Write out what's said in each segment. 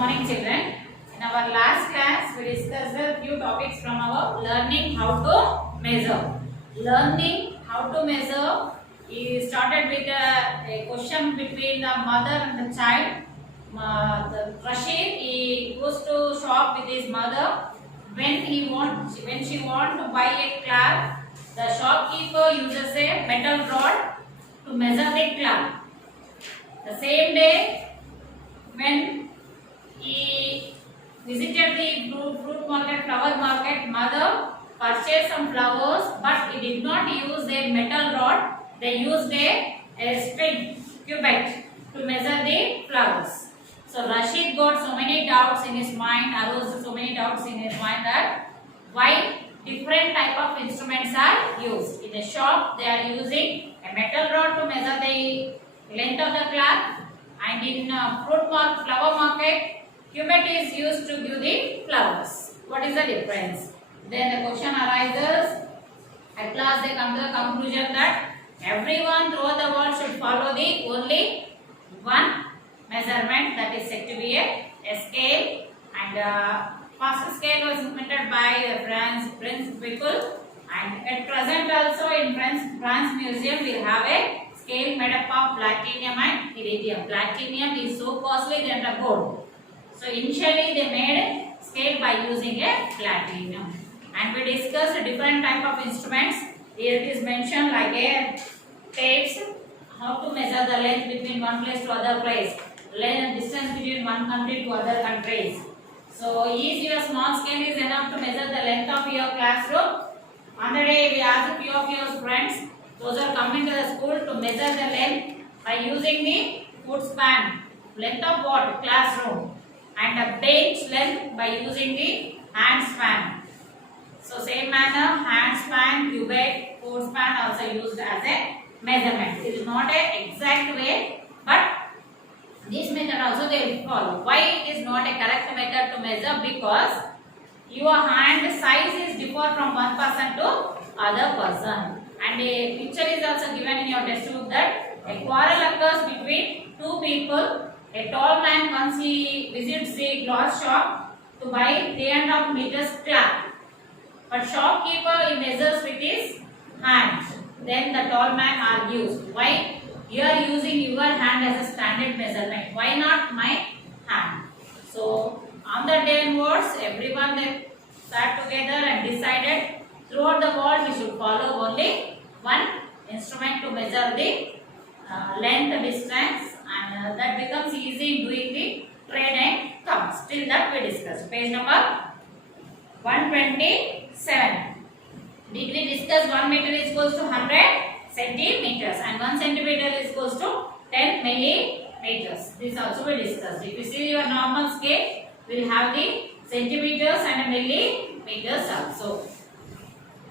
morning, children. In our last class, we discussed a few topics from our learning how to measure. Learning how to measure is started with a question between the mother and the child. Rashid he goes to shop with his mother. When she want to buy a cloth, the shopkeeper uses a metal rod to measure the cloth. The same day, when he visited the fruit market, flower market, mother purchased some flowers, but he did not use a metal rod. They used a string cubit to measure the flowers. So Rashid got so many doubts in his mind, arose so many doubts in his mind that why different type of instruments are used. In a shop, they are using a metal rod to measure the length of the cloth, and in flower market, cubit is used to give the flowers. What is the difference? Then the question arises. At last they come to the conclusion that everyone throughout the world should follow the only one measurement, that is said to be a scale, and first scale was invented by French people, and at present also in France Museum we have a scale made up of platinum and iridium. Platinum is so costly than the gold. So initially they made a scale by using a platinum. And we discussed different type of instruments. Here it is mentioned like a tapes, how to measure the length between one place to other place, length distance between one country to other countries. So is your small scale is enough to measure the length of your classroom? On the day we asked a few of your friends, those are coming to the school, to measure the length by using the foot span, length of what? Classroom, and a bench length by using the hand span. So same manner, hand span, cubit, foot span also used as a measurement. It is not an exact way, but this method also they will follow. Why it is not a correct method to measure? Because your hand size is differ from one person to other person. And a picture is also given in your textbook that a quarrel occurs between two people. A tall man, once he visits the cloth shop to buy 3.5 meters cloth, but shopkeeper he measures with his hand. Then the tall man argues, why you are using your hand as a standard measurement? Why not my hand? So on the day onwards, everyone they sat together and decided throughout the world we should follow only one instrument to measure the length, distance, and that becomes easy in doing the trade and commerce. Till that we discussed. Page number 127. Did we discuss 1 meter is equals to 100 centimeters and 1 centimeter is equals to 10 millimeters. This also we discussed. If you see your normal scale, we will have the centimeters and millimeters also.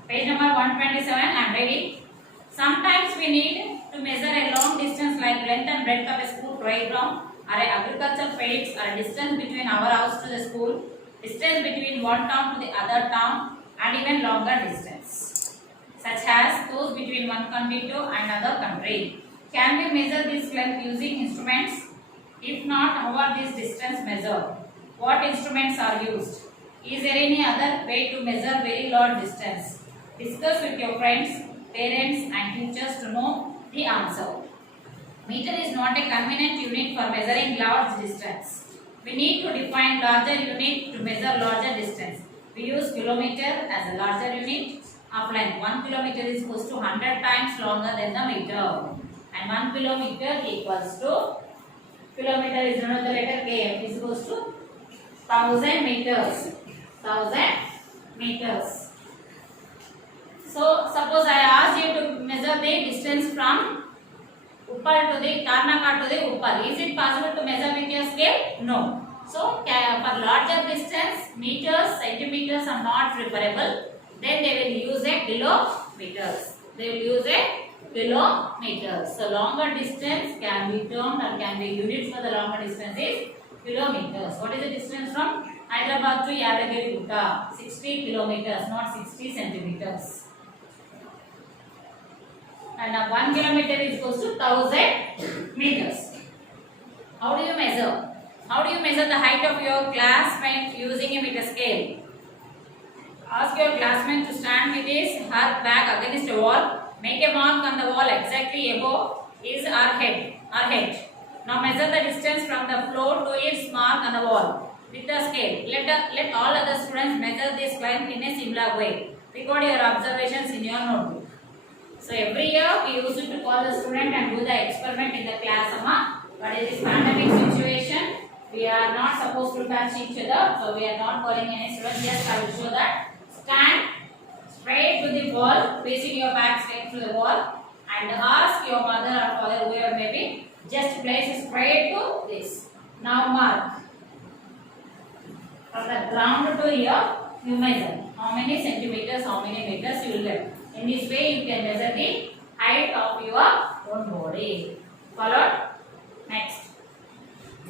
Page number 127, I am ready. Sometimes we need to measure a long distance like length and breadth of a school playground or a agricultural fields, or distance between our house to the school, distance between one town to the other town, and even longer distance, such as those between one country to another country. Can we measure this length using instruments? If not, how are these distance measured? What instruments are used? Is there any other way to measure very large distance? Discuss with your friends, parents and teachers to know the answer. Meter is not a convenient unit for measuring large distance. We need to define larger unit to measure larger distance. We use kilometer as a larger unit of length. 1 kilometer is equals to 100 times longer than the meter. And 1 kilometer equals to, kilometer is another letter km, is equals to 1000 meters. 1000 meters. So suppose I ask you to measure the distance from Uppal to the Karnaka to the Uppal. Is it possible to measure with your scale? No. So for larger distance, meters, centimeters are not preferable. Then they will use a kilometers. They will use a kilometers. So longer distance can be termed, or can be units for the longer distance is kilometers. What is the distance from Hyderabad to Yadagiri Gutta? 60 kilometers, not 60 centimeters. And 1 kilometer is equals to 1000 meters. How do you measure? How do you measure the height of your classmate using a meter scale? Ask your classmate to stand with his her back against a wall. Make a mark on the wall exactly above his or head. Now measure the distance from the floor to its mark on the wall with the scale. Let all other students measure this length in a similar way. Record your observations in your notebook. So every year we used to call the student and do the experiment in the class. But in this pandemic situation, we are not supposed to touch each other. So we are not calling any student. Just I will show that. Stand straight to the wall, facing your back straight to the wall, and ask your mother or father, whoever may be, just place straight to this. Now mark. From the ground to here, you measure how many centimeters, how many meters you will get. In this way, you can measure the height of your own body. Followed? Next.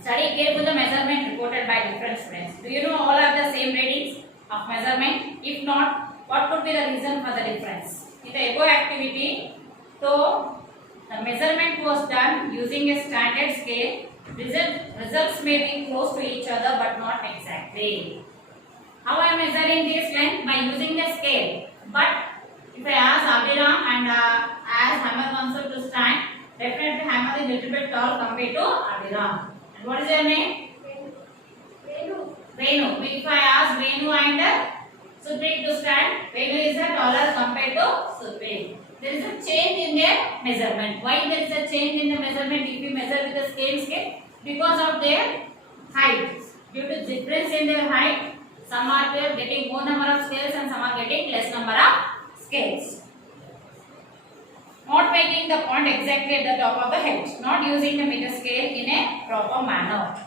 Study carefully the measurement reported by different students. Do you know all are the same readings of measurement? If not, what could be the reason for the difference? In the above activity, so the measurement was done using a standard scale. Results may be close to each other but not exactly. How I am measuring this length? By using the scale. But if I ask Abhiram and ask Hamad also to stand, definitely Hamad is little bit tall compared to Abhiram. And what is your name? Venu. If I ask Venu and Suprit to stand, Venu is taller compared to Suprit. There is a change in their measurement. Why there is a change in the measurement if you measure with the same scale? Because of their height. Due to difference in their height, some are getting more number of scales and some are getting less number of scales. Not making the point exactly at the top of the head. Not using the meter scale in a proper manner.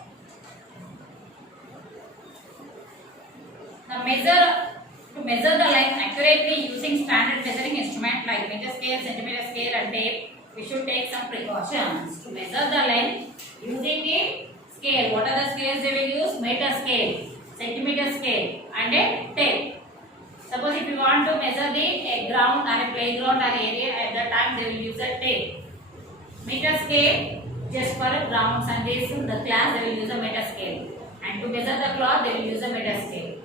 To measure the length accurately using standard measuring instrument like meter scale, centimeter scale and tape, we should take some precautions. To measure the length using the scale, what are the scales they will use? Meter scale, centimeter scale and a tape. Suppose if you want to measure the ground or a playground or area, at that time they will use a tape. Meter scale just for grounds and this in the class they will use a meter scale. And to measure the cloth they will use a meter scale.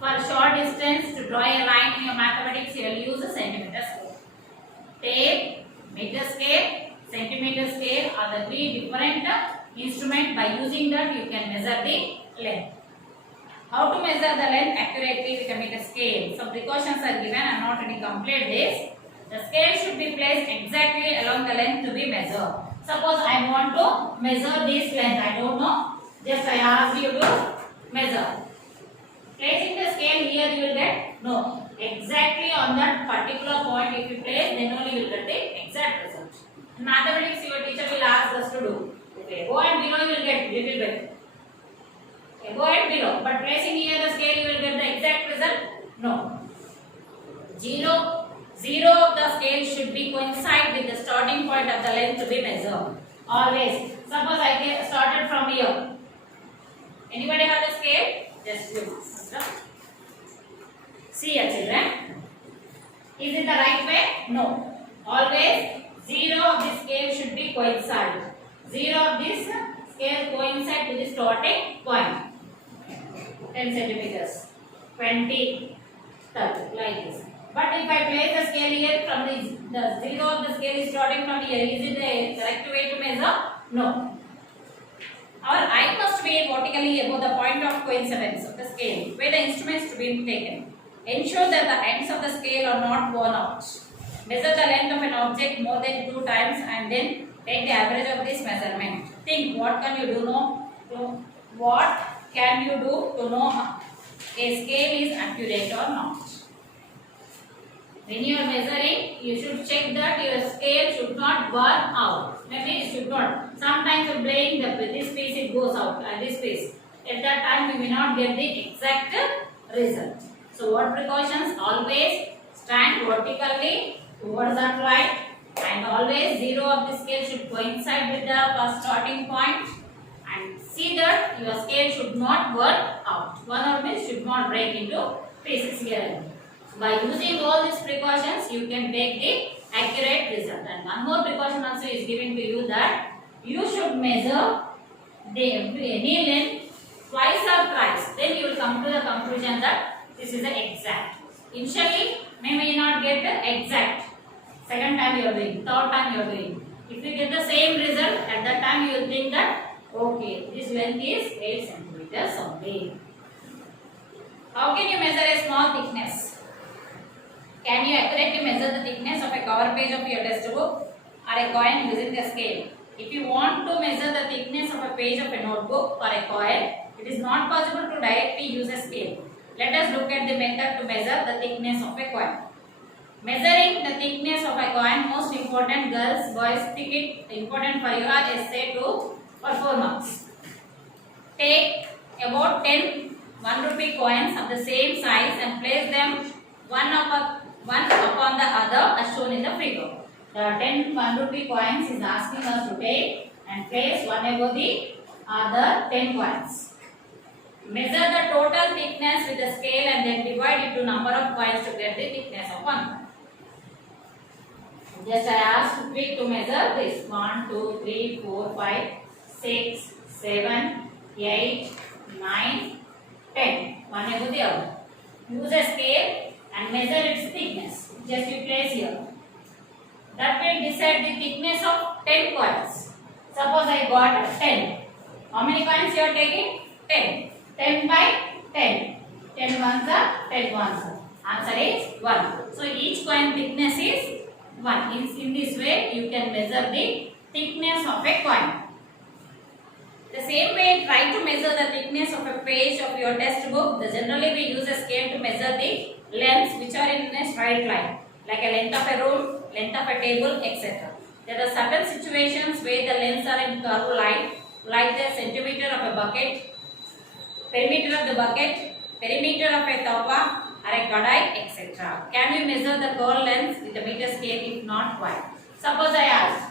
For a short distance, to draw a line in your mathematics, you will use a centimeter scale. Tape, meter scale, centimeter scale are the three different instruments. By using that, you can measure the length. How to measure the length accurately with a meter scale? Some precautions are given. I am not going to complete this. The scale should be placed exactly along the length to be measured. Suppose I want to measure this length. I don't know. Just I ask you to measure. Placing the scale here you will get no. Exactly on that particular point if you place, then only you will get the exact result. In mathematics your teacher will ask us to do. Okay, above and below you will get little bit. Above and below. But placing here the scale you will get the exact result? No. Zero of the scale should be coincide with the starting point of the length to be measured. Always. Suppose I started from here. Anybody have the scale? Just you. See here children. Is it the right way? No. Always zero of this scale should be coincide. Zero of this scale coincide to the starting point. 10 centimeters, 20, 30, like this. But if I place the scale here from the zero of the scale is starting from here, is it the correct way to measure? No. Our eye must be vertically above the point of coincidence of the scale where the instruments to be taken. Ensure that the ends of the scale are not worn out. Measure the length of an object more than 2 times and then take the average of this measurement. Think what can you do what can you do to know a scale is accurate or not. When you are measuring, you should check that your scale should not burn out. Maybe it should not. Sometimes you blame this piece it goes out and this piece. At that time you may not get the exact result. So what precautions? Always stand vertically towards that line and always zero of the scale should coincide with the first starting point and see that your scale should not burn out. One of them should not break into pieces here. By using all these precautions, you can take the accurate result. And one more precaution also is given to you that you should measure any length twice or thrice, then you will come to the conclusion that this is the exact. Initially, may not get the exact. Second time you are doing, third time you are doing. If you get the same result, at that time you will think that okay, this length is 8 centimeters only. How can you measure a small thickness? Can you accurately measure the thickness of a cover page of your textbook or a coin using the scale? If you want to measure the thickness of a page of a notebook or a coin, it is not possible to directly use a scale. Let us look at the method to measure the thickness of a coin. Measuring the thickness of a coin, most important, girls, boys, pick it, important for your essay to for 4 marks. Take about 10 1 rupee coins of the same size and place them one upon the other as shown in the figure. The 10 1 rupee coins is asking us to take and place one above the other 10 coins. Measure the total thickness with the scale and then divide it to number of coins to get the thickness of one coin. Just I asked Vic to measure this 1, 2, 3, 4, 5, 6, 7, 8, 9, 10. One above the other. Use a scale and measure its thickness. Just you place here. That will decide the thickness of 10 coins. Suppose I got 10. How many coins you are taking? 10. 10 by 10. 10 ones are 10 ones are. Answer is 1. So each coin thickness is 1. In this way you can measure the thickness of a coin. The same way, try to measure the thickness of a page of your textbook. Generally we use a scale to measure the lengths which are in a straight line, like a length of a room, length of a table, etc. There are certain situations where the lengths are in curved line, like the centimeter of a bucket, perimeter of the bucket, perimeter of a tawa or a kadai, etc. Can we measure the curve lengths with a meter scale? If not, why? Suppose I asked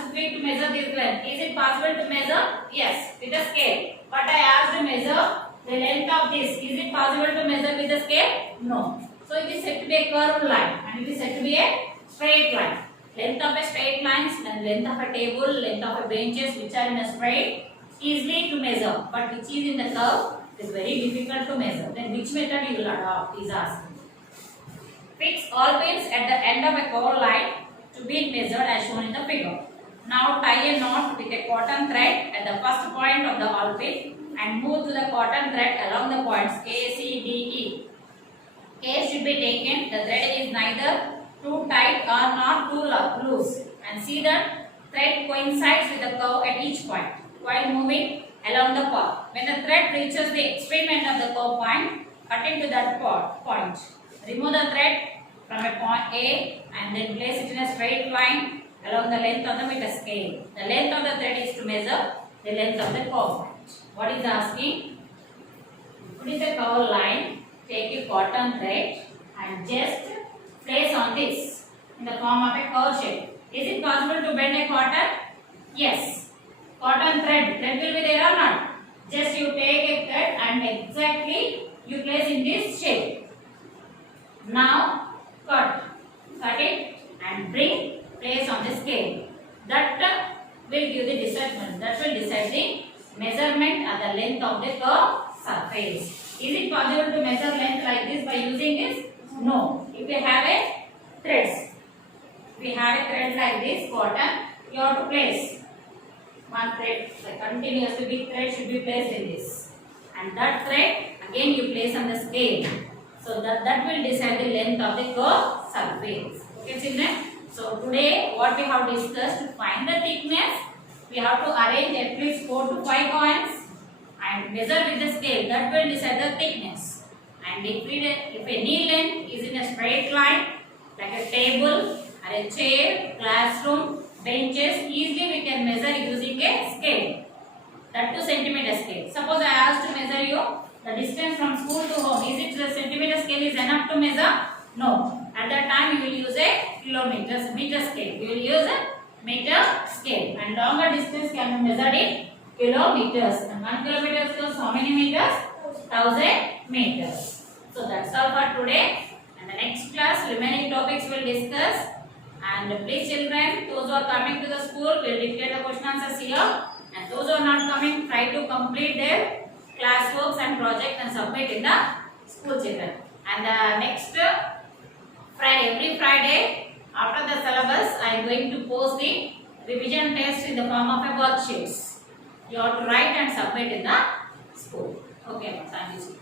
Sukrit to measure this length. Is it possible to measure? Yes, with a scale. But I asked to measure the length of this. Is it possible to measure with a scale? No. So it is said to be a curved line and it is said to be a straight line. Length of a straight lines and length of a table, length of a benches which are in a straight, easily to measure. But which is in the curve, it is very difficult to measure. Then which method you will adopt is asking. Fix all pins at the end of a curved line to be measured as shown in the figure. Now tie a knot with a cotton thread at the first point of the all pin and move to the cotton thread along the points A, C, D, E. Care should be taken. The thread is neither too tight or not too loose, and see that thread coincides with the curve at each point while moving along the path. When the thread reaches the extreme end of the curve point, cut into that point. Remove the thread from a point A and then place it in a straight line along the length of the meter scale. The length of the thread is to measure the length of the curve point. What is asking? Put is a curve line, take a cotton thread and just place on this in the form of a curve shape. Is it possible to bend a cotton? Yes. Cotton thread will be there or not? Just you take a thread and exactly you place in this shape. Now cut it and place on the scale. That will give the measurement. That will decide the measurement of the length of the curved surface. Is it possible to measure length like this by using this? No. If we have a thread like this cotton, you have to place one thread, continuously big thread should be placed in this, and that thread again you place on the scale. So that will decide the length of the curved surface. Okay, children. So today what we have discussed, to find the thickness, we have to arrange at least 4 to 5 coins and measure with the scale. That will decide the thickness. And if any length is in a straight line, like a table or a chair, classroom, benches, easily we can measure using a scale. That 2 centimeter scale. Suppose I asked to measure you the distance from school to home. Is it the centimeter scale is enough to measure? No. At that time you will use a meter scale. You will use a meter scale. And longer distance can be measured in kilometers. And 1 kilometer equals how many meters? 1000 meters. So that's all for today. And the next class remaining topics will discuss. And please children, those who are coming to the school will declare the question answers here. And those who are not coming, try to complete their classworks and project and submit in the school children. And the next Friday, every Friday after the syllabus, I am going to post the revision test in the form of a worksheets. You have to write and submit in the school. Okay, thank you.